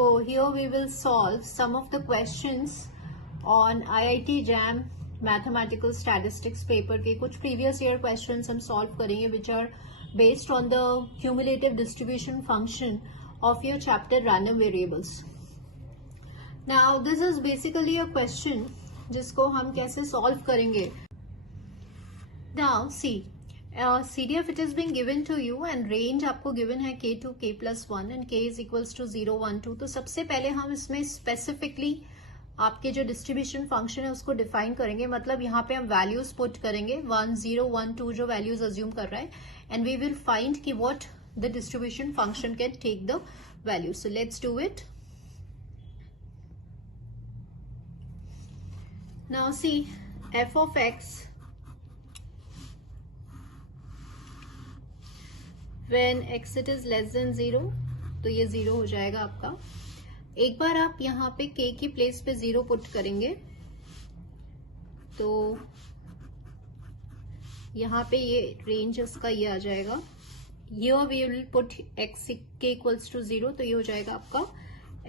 So here we will solve some of the questions on IIT JAM Mathematical Statistics paper के कुछ previous year questions हम solve करेंगे which are based on the cumulative distribution function of your chapter random variables. Now this is basically a question जिसको हम कैसे solve करेंगे. Now see, CDF it is being given to you and range आपको given है k to k plus 1 and k is equals to 0, 1, 2. तो सबसे पहले हम इसमें specifically आपके जो डिस्ट्रीब्यूशन फंक्शन है उसको डिफाइन करेंगे. मतलब यहाँ पे हम वैल्यूज पुट करेंगे 1, 0, 1, 2 जो वैल्यूज अज्यूम कर रहा है एंड वी विल फाइंड कि what the distribution function can take the value. So let's do it. Now see f of x when x it is less than 0, तो ये 0 हो जाएगा आपका. एक बार आप यहाँ पे k की प्लेस पे 0 पुट करेंगे तो यहाँ पे ये रेंज इसका ये आ जाएगा. ये we will put x k equals to 0, तो ये हो जाएगा आपका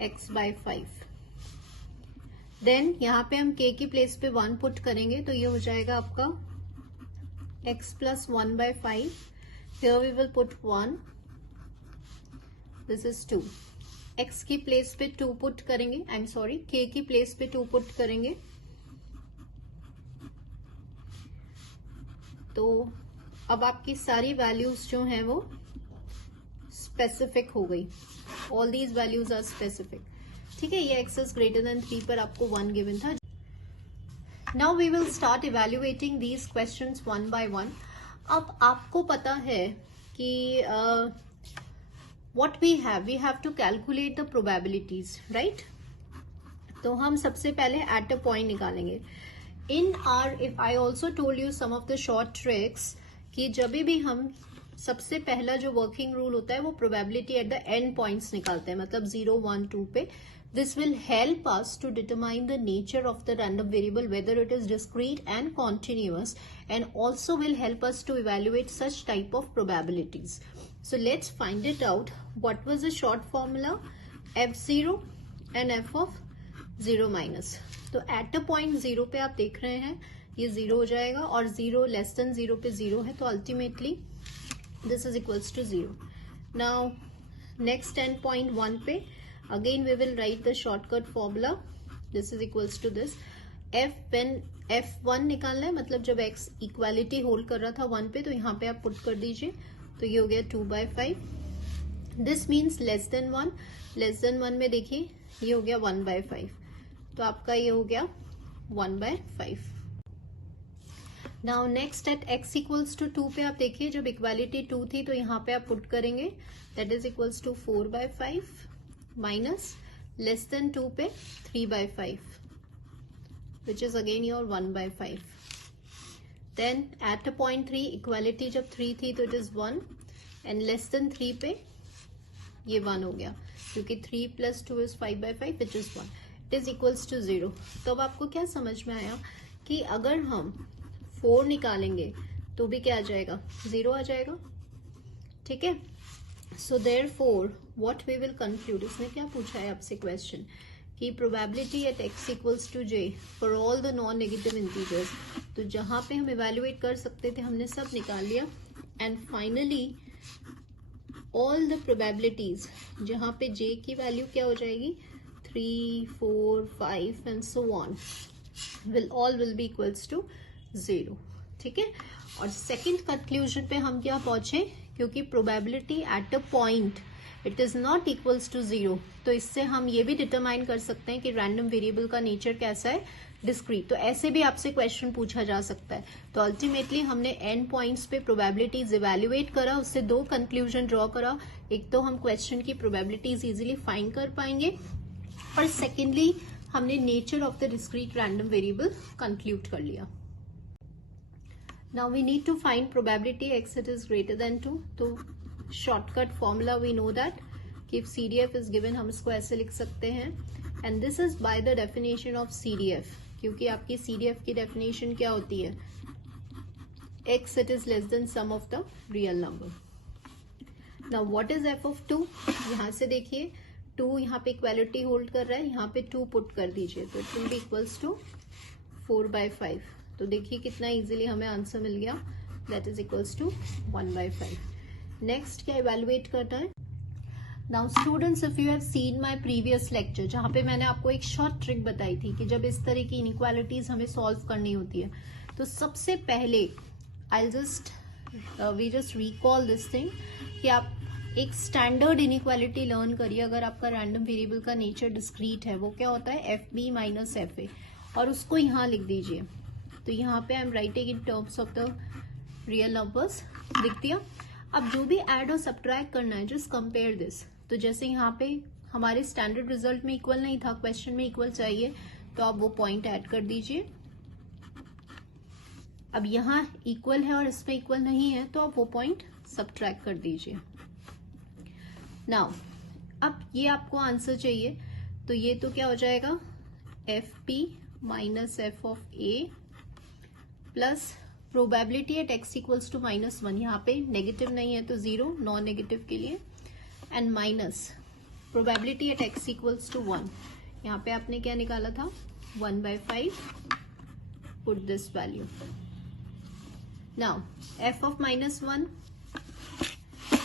x by 5. देन यहाँ पे हम k की प्लेस पे 1 पुट करेंगे तो ये हो जाएगा आपका x plus 1 by 5. Here we will put 1. This is 2. x की प्लेस पे 2 पुट करेंगे. k की प्लेस पे 2 पुट करेंगे तो अब आपकी सारी वैल्यूज जो हैं वो स्पेसिफिक हो गई. All these values are specific. ठीक है, ये x is greater than 3 पर आपको 1 गिवन था. Now we will start evaluating these questions one by one. अब आपको पता है कि what we have to calculate the probabilities, right? तो हम सबसे पहले at a point निकालेंगे. In our, if I also told you some of the short tricks, कि जब भी हम सबसे पहला जो वर्किंग रूल होता है वो probability at the end points निकालते हैं, मतलब 0, 1, 2 पे. This will help us to determine the nature of the random variable, whether it is discrete and continuous, and also will help us to evaluate such type of probabilities. So let's find it out. What was the short formula? f0 and f of 0 minus. तो at a point 0 पे आप देख रहे हैं ये 0 हो जाएगा और 0 less than 0 पे 0 है, तो ultimately this is equals to 0. Now next endpoint 1 पे again we will write the shortcut formula. This is equals to this. when f1 निकालना है, मतलब जब x इक्वालिटी होल्ड कर रहा था 1 पे, तो यहाँ पे आप पुट कर दीजिए तो ये हो गया 2 by 5. This means less than 1. Less then 1 में देखिए ये हो गया 1 by 5, तो आपका ये हो गया 1 by 5. Now next at x equals to 2 पे आप देखिए जब इक्वालिटी 2 थी तो यहाँ पे आप पुट करेंगे that is equals to 4 by 5 minus less than 2 पे 3 by 5 which is again your 1 by 5. Then at a point 3 equality जब 3 थी तो it is 1 and less than 3 पे ये 1 हो गया क्योंकि 3 plus 2 is 5 by 5 which is 1. It is equals to 0. तो अब आपको क्या समझ में आया कि अगर हम 4 निकालेंगे तो भी क्या आ जाएगा, 0 आ जाएगा. ठीक है, so therefore what we will conclude. इसने क्या पूछा है आपसे क्वेश्चन कि probability at x equals to j for all the non negative integers. तो जहां पे हम इवेल्युएट कर सकते थे हमने सब निकाल लिया and finally all the probabilities जहां पे j की वैल्यू क्या हो जाएगी 3, 4, 5 and so on will be equals to 0. ठीक है, और सेकेंड कंक्लूजन पे हम क्या पहुंचे, क्योंकि probability at a point it is not equals to 0, तो इससे हम ये भी डिटरमाइन कर सकते हैं कि रैंडम वेरिएबल का नेचर कैसा है, डिस्क्रीट. तो ऐसे भी आपसे क्वेश्चन पूछा जा सकता है. तो अल्टीमेटली हमने एंड पॉइंट्स पे प्रोबेबिलिटीज इवेल्युएट करा, उससे 2 कंक्लूजन ड्रॉ करा. एक तो हम क्वेश्चन की प्रोबेबिलिटीज इजिली फाइंड कर पाएंगे और सेकेंडली हमने nature of the discrete random variable conclude कर लिया. Now we need to find probability x it is greater than 2. तो shortcut formula we know that कि if CDF is given हम इसको ऐसे लिख सकते हैं and this is by the definition of CDF, क्योंकि आपकी CDF की definition क्या होती है, x it is less than sum of the real number. Now what is f of 2? यहाँ से देखिए 2 यहाँ पे इक्वालिटी होल्ड कर रहा है, यहाँ पे 2 पुट कर दीजिए तो it will be equals to 4/5। तो देखिए कितना इजीली हमें आंसर मिल गया, that is equals to 1/5। Next क्या इवेलुएट करना है। Now students, if you have seen my previous lecture, जहाँ पे मैंने आपको एक शॉर्ट ट्रिक बताई थी कि जब इस तरह की इनइक्वालिटीज हमें सॉल्व करनी होती है तो सबसे पहले we just recall this thing कि आप एक स्टैंडर्ड इनइक्वालिटी लर्न करिए। अगर आपका रैंडम वेरिएबल का नेचर डिस्क्रीट है, वो क्या होता है FB माइनस FA, और उसको यहाँ लिख दीजिए। तो यहाँ पे I am writing in terms of the real numbers, लिख दिया। अब जो भी ऐड और सब्ट्रैक्ट करना है, जस्ट कंपेयर दिस। तो जैसे यहाँ पे हमारे स्टैंडर्ड रिजल्ट में इक्वल नहीं था, क्वेश्चन में इक्वल चाहिए, तो आप वो पॉइंट ऐड कर दीजिए। अब यहाँ इक्वल है और इसमें इक्वल नहीं है, तो आप वो पॉइंट सब्ट्रैक्ट कर दीजिए। नाउ अब ये आपको आंसर चाहिए, तो ये तो क्या हो जाएगा, FP minus F of A plus probability at x equals to -1, यहाँ पे नेगेटिव नहीं है तो 0, नॉन नेगेटिव के लिए, and minus probability at x equals to 1, यहाँ पे आपने क्या निकाला था 1/5, put this value. Now f of -1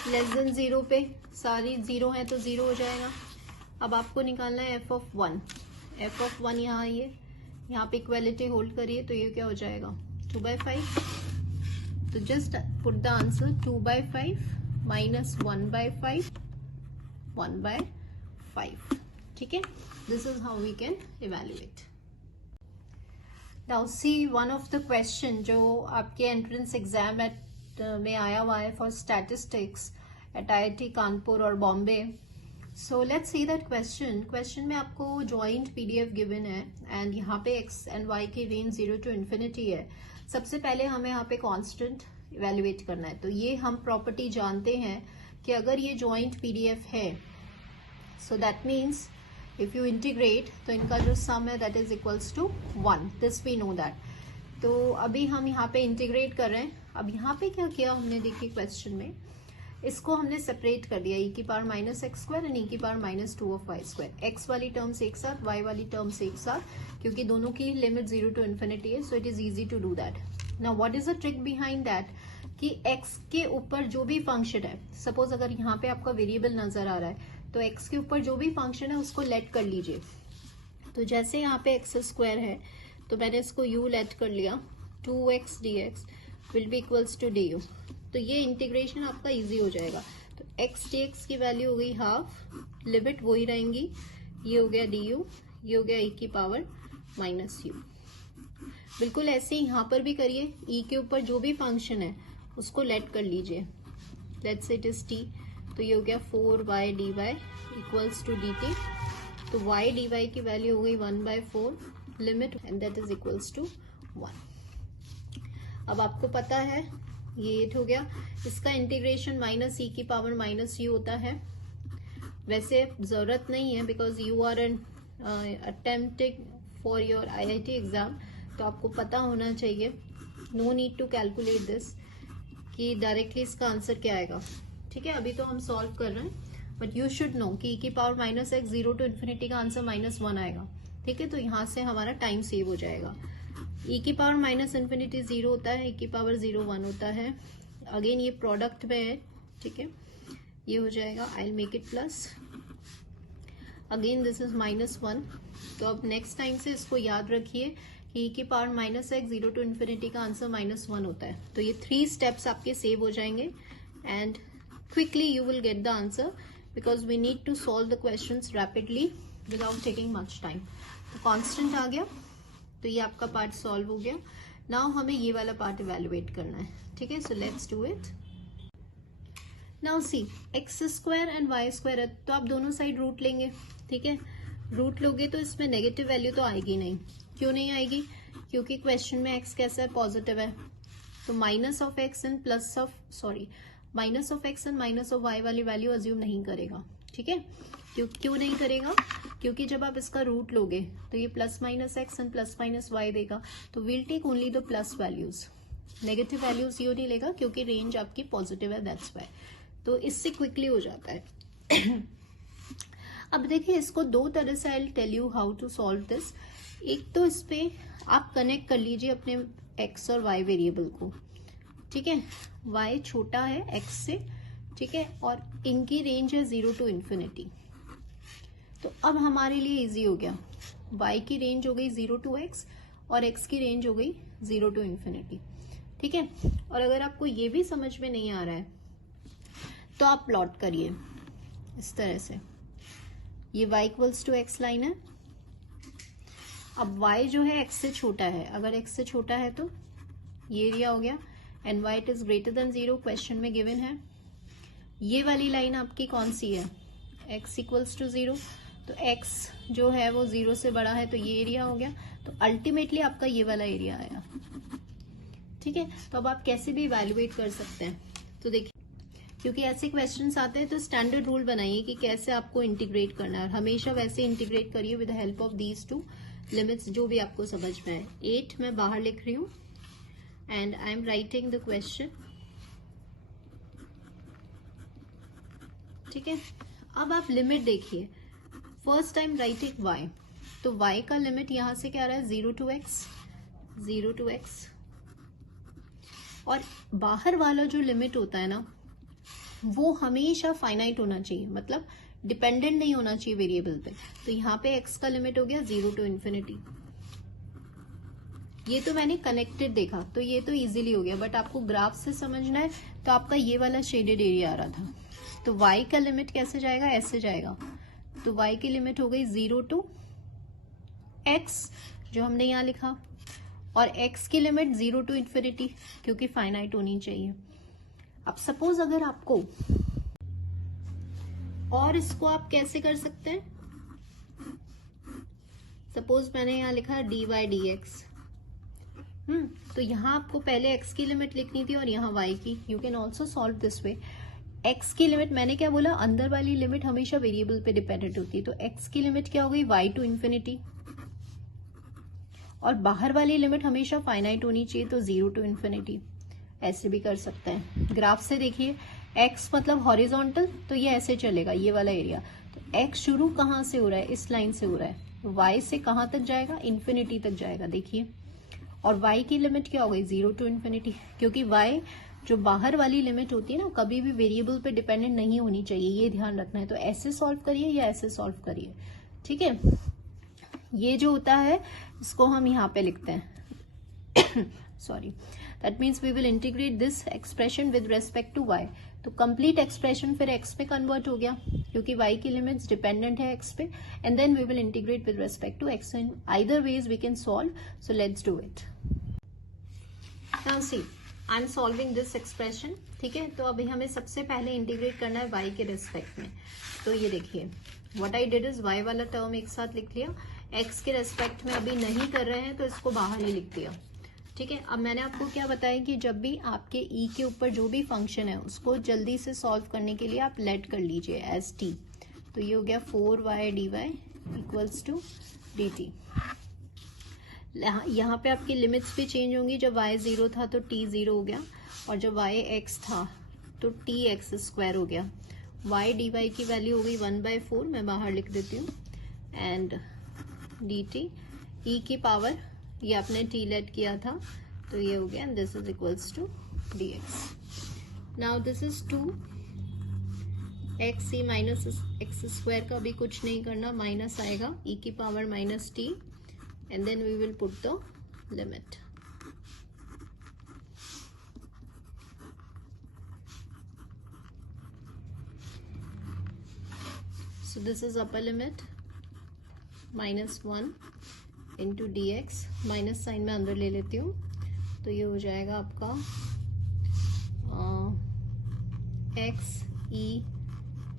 less than 0 पे, सारी 0 है तो 0 हो जाएगा। अब आपको निकालना है f ऑफ 1। f ऑफ 1 यहाँ आइए, यहाँ पे इक्वालिटी होल्ड करिए, तो ये क्या हो जाएगा 2/5। तो just put the answer 2/5 minus 1/5, 1/5। ठीक है, this is how we can evaluate. Now see one of the question जो आपके एंट्रेंस एग्जाम में आया हुआ है for statistics at IIT Kanpur और Bombay. So let's see that question में आपको जॉइंट PDF गिवन है एंड यहाँ पे x एंड y की रेंज 0 to infinity है। सबसे पहले हमें यहाँ पे कांस्टेंट इवेल्युएट करना है। तो ये हम प्रॉपर्टी जानते हैं कि अगर ये जॉइंट PDF है, so that means if you integrate तो इनका जो सम है that is equals to 1, this we know that. तो अभी हम यहाँ पे इंटीग्रेट कर रहे हैं। अब यहाँ पे क्या किया हमने, देखिए क्वेश्चन में इसको हमने सेपरेट कर दिया, e की power minus x square and e की power -2 of y square. X वाली टर्म्स एक साथ, y वाली टर्म्स एक साथ, क्योंकि दोनों की लिमिट 0 to infinity है, so it is easy to do that. Now what is the trick behind that कि x के ऊपर जो भी फंक्शन है, सपोज अगर यहाँ पे आपका वेरिएबल नजर आ रहा है तो x के ऊपर जो भी फंक्शन है उसको लेट कर लीजिए। तो जैसे यहाँ पे एक्स स्क्वायर है तो मैंने इसको u लेट कर लिया, 2x dx will be equals to du। तो ये इंटीग्रेशन आपका इजी हो जाएगा। तो x dx की वैल्यू हो गई हाफ, लिमिट वही रहेंगी, ये हो गया du, ये हो गया e की पावर -u। बिल्कुल ऐसे ही यहाँ पर भी करिए, e के ऊपर जो भी फंक्शन है उसको लेट कर लीजिए, let's say it is t, तो ये हो गया 4y dy equals to dt। तो y dy की वैल्यू हो गई 1/4 limit and that is equals to 1। अब आपको पता है ये 8 हो गया, इसका इंटीग्रेशन माइनस e की पावर -u होता है। वैसे जरूरत नहीं है because you are an attempting for your IIT exam, तो आपको पता होना चाहिए, no need to calculate this कि डायरेक्टली इसका आंसर क्या आएगा। ठीक है, अभी तो हम सॉल्व कर रहे हैं, बट यू शुड नो कि e की पावर -x 0 to infinity का आंसर -1 आएगा। ठीक है, तो यहाँ से हमारा टाइम सेव हो जाएगा। e की पावर -infinity 0 होता है, e की पावर 0 1 होता है। अगेन ये प्रोडक्ट में है, ठीक है, ये हो जाएगा, I make it plus, again this is -1। तो अब नेक्स्ट टाइम से इसको याद रखिए कि e की पावर -x 0 to infinity का आंसर -1 होता है। तो ये 3 स्टेप्स आपके सेव हो जाएंगे and quickly you will get the answer because we need to solve the questions rapidly without taking much time. तो कांस्टेंट आ गया, तो ये आपका पार्ट सॉल्व हो गया। नाउ हमें ये वाला पार्ट इवेलुएट करना है। ठीक है, so let's do it. Now see x square and y square है, तो आप दोनों साइड रूट लेंगे। ठीक है, रूट लोगे तो इसमें नेगेटिव वैल्यू तो आएगी नहीं। क्यों नहीं आएगी? क्योंकि क्वेश्चन में एक्स कैसा है, पॉजिटिव है। तो minus of x and minus of x and minus of y वाली वैल्यू अज्यूम नहीं करेगा। ठीक है, क्यों नहीं करेगा? क्योंकि जब आप इसका रूट लोगे तो ये +- एक्स एंड +- देगा, तो will take only the plus values, negative values ये नहीं लेगा क्योंकि रेंज आपकी पॉजिटिव है, दैट्स वाई। तो इससे क्विकली हो जाता है। अब देखिए इसको दो तरह से I will tell you how to solve this. एक तो इस पे आप कनेक्ट कर लीजिए अपने x और y वेरिएबल को, ठीक है। y छोटा है x से, ठीक है, और इनकी रेंज है 0 to इन्फिनिटी। तो अब हमारे लिए इजी हो गया, y की रेंज हो गई 0 to x और x की रेंज हो गई 0 to इन्फिनिटी, ठीक है। और अगर आपको ये भी समझ में नहीं आ रहा है तो आप प्लॉट करिए इस तरह से, ये y equals to x line है। अब y जो है x से छोटा है, अगर x से छोटा है तो ये एरिया हो गया, and y it is greater than 0 question में गिवन है। ये वाली लाइन आपकी कौन सी है, x इक्वल्स टू 0, तो x जो है वो 0 से बड़ा है, तो ये एरिया हो गया। तो अल्टीमेटली आपका ये वाला एरिया आया, ठीक है। तो अब आप कैसे भी इवैल्यूएट कर सकते हैं। तो देखिए, क्योंकि ऐसे क्वेश्चंस आते हैं तो स्टैंडर्ड रूल बनाइए कि कैसे आपको इंटीग्रेट करना है। हमेशा वैसे इंटीग्रेट करिए with the help of these two limits, जो भी आपको समझ में आए। 8 मैं बाहर लिख रही हूँ and I am writing the question, ठीक है। अब आप लिमिट देखिए, फर्स्ट टाइम राइटिंग y, तो y का लिमिट यहां से क्या आ रहा है 0 to x, 0 to x। और बाहर वाला जो लिमिट होता है ना वो हमेशा फाइनाइट होना चाहिए, मतलब डिपेंडेंट नहीं होना चाहिए वेरिएबल पे। तो यहाँ पे x का लिमिट हो गया 0 to इन्फिनिटी। ये तो मैंने कनेक्टेड देखा तो ये तो इजीली हो गया, बट आपको ग्राफ से समझना है तो आपका ये वाला शेडेड एरिया आ रहा था। तो y का लिमिट कैसे जाएगा, ऐसे जाएगा। तो y की लिमिट हो गई 0 to x जो हमने यहाँ लिखा, और x की लिमिट 0 to इन्फिनिटी क्योंकि फाइनाइट होनी चाहिए। अब सपोज अगर आपको, और इसको आप कैसे कर सकते हैं, सपोज मैंने यहाँ लिखा dy dx, तो यहाँ आपको पहले x की लिमिट लिखनी थी और यहाँ y की। You can also solve this way. x की लिमिट, मैंने क्या बोला, अंदर वाली लिमिट हमेशा वेरिएबल पे डिपेंडेंट होती है, तो x की लिमिट क्या हो गई y टू इन्फिनिटी, और बाहर वाली लिमिट हमेशा फाइनाइट होनी चाहिए, तो 0 टू इन्फिनिटी। ऐसे भी कर सकते हैं। ग्राफ से देखिए, x मतलब हॉरिजॉन्टल, तो ये ऐसे चलेगा, ये वाला एरिया। तो x शुरू कहाँ से हो रहा है, इस लाइन से हो रहा है, y से कहाँ तक जाएगा, इन्फिनिटी तक जाएगा, देखिए। और y की लिमिट क्या हो गई 0 टू इन्फिनिटी, क्योंकि y जो बाहर वाली लिमिट होती है ना, कभी भी वेरिएबल पे डिपेंडेंट नहीं होनी चाहिए, ये ध्यान रखना है। तो ऐसे सॉल्व करिए या ऐसे सॉल्व करिए, ठीक है। ये जो होता है इसको हम यहाँ पे लिखते हैं sorry, that means we will integrate this expression with respect to y। तो कंप्लीट एक्सप्रेशन फिर x पे कन्वर्ट हो गया क्योंकि y की लिमिट्स डिपेंडेंट है x पे, and then we will integrate with respect to x। In either ways we can solve, so let's do it. Now see, I am solving this expression, ठीक है। तो अभी हमें सबसे पहले इंटीग्रेट करना है y के रेस्पेक्ट में। तो ये देखिए, what I did is y वाला टर्म एक साथ लिख लिया, x के रेस्पेक्ट में अभी नहीं कर रहे हैं तो इसको बाहर ही लिख दिया, ठीक है। अब मैंने आपको क्या बताया कि जब भी आपके e के ऊपर जो भी फंक्शन है उसको जल्दी से सॉल्व करने के लिए आप लेट कर लीजिए एज t। तो ये हो गया 4y dy equals to dt। यहाँ पे आपकी लिमिट्स भी चेंज होंगी, जब y 0 था तो t 0 हो गया, और जब y x था तो t x स्क्वायर हो गया। y dy की वैल्यू हो गई 1/4, मैं बाहर लिख देती हूँ, एंड dt e की पावर, ये आपने t लेट किया था तो ये हो गया, this is equals to dx। Now this is 2 x e minus x square का भी कुछ नहीं करना, माइनस आएगा e की power minus t, and then we will put the limit. So this is upper limit -1 into dx, minus sign में अंदर ले लेती हूँ, तो ये हो जाएगा आपका x e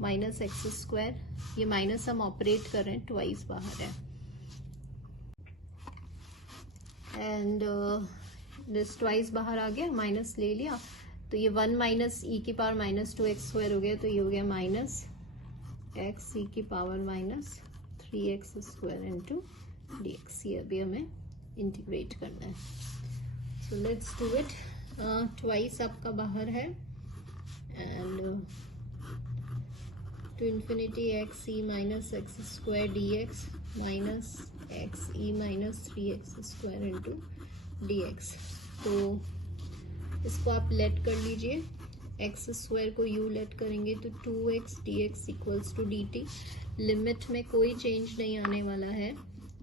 minus x square, ये माइनस हम ऑपरेट कर रहे हैं, ट्वाइस बाहर है, एंड दिस ट्वाइस बाहर आ गया, माइनस ले लिया, तो ये 1 माइनस ई की पावर माइनस 2x स्क्वायर हो गया, तो ये हो गया माइनस एक्स ई की power minus 3x square into dx। ये अभी हमें इंटीग्रेट करना है, so let's do it. Twice आपका बाहर है, and to infinity x e minus x square d x minus x e minus 3x square into d x. तो इसको आप लेट कर लीजिए, एक्स स्क्वायर को यू लेट करेंगे तो 2x dx इक्वल्स टू dt। लिमिट में कोई चेंज नहीं आने वाला है,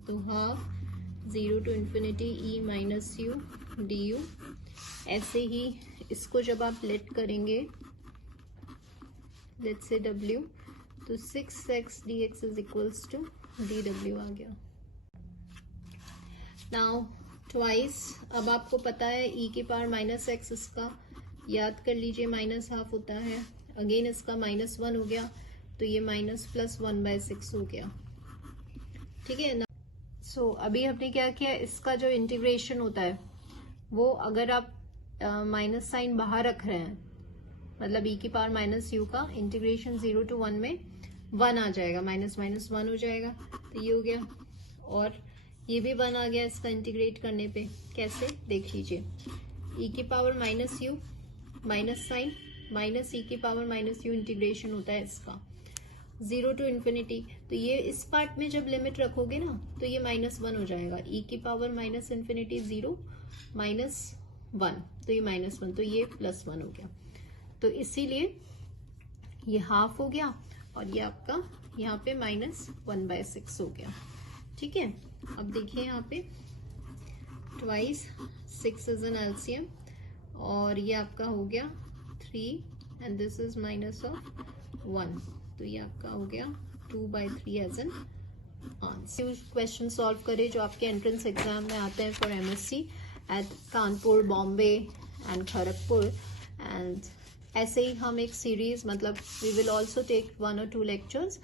तो half 0 to infinity e minus u d u. ऐसे ही इसको जब आप लेट करेंगे लेट्स से w, तो 6x dx is equals to dw आ गया। नाउ ट्वाइस, अब आपको पता है e की पावर माइनस एक्स, इसका याद कर लीजिए माइनस हाफ होता है। अगेन इसका -1 हो गया, तो ये माइनस प्लस 1/6 हो गया। ठीक है ना। सो अभी हमने क्या किया, इसका जो इंटीग्रेशन होता है वो अगर आप माइनस साइन बाहर रख रहे हैं, मतलब e की पावर माइनस यू का इंटीग्रेशन 0 to 1 में 1 आ जाएगा, माइनस माइनस 1 हो जाएगा, तो ये हो गया। और ये भी 1 आ गया इसका इंटीग्रेट करने पे। कैसे देख लीजिए, e की power minus u minus sign minus e की पावर माइनस यू इंटीग्रेशन होता है इसका 0 टू इन्फिनिटी। तो ये इस पार्ट में जब लिमिट रखोगे ना तो ये -1 हो जाएगा, e की पावर माइनस इन्फिनिटी 0 -1, तो ये -1, तो ये +1 हो गया। तो इसीलिए ये हाफ हो गया और ये आपका यहाँ पे -1/6 हो गया। ठीक है, अब देखिए यहाँ पे ट्वाइस 6 इज एन एलसीएम और ये आपका हो गया 3 एंड दिस इज -1, तो ये आपका हो गया 2/3 as an answer. Question solve करें जो आपके एंट्रेंस एग्जाम में आते हैं for MSc at Kanpur, Bombay and Kharagpur. And ऐसे ही हम एक सीरीज, मतलब we will also take 1 or 2 lectures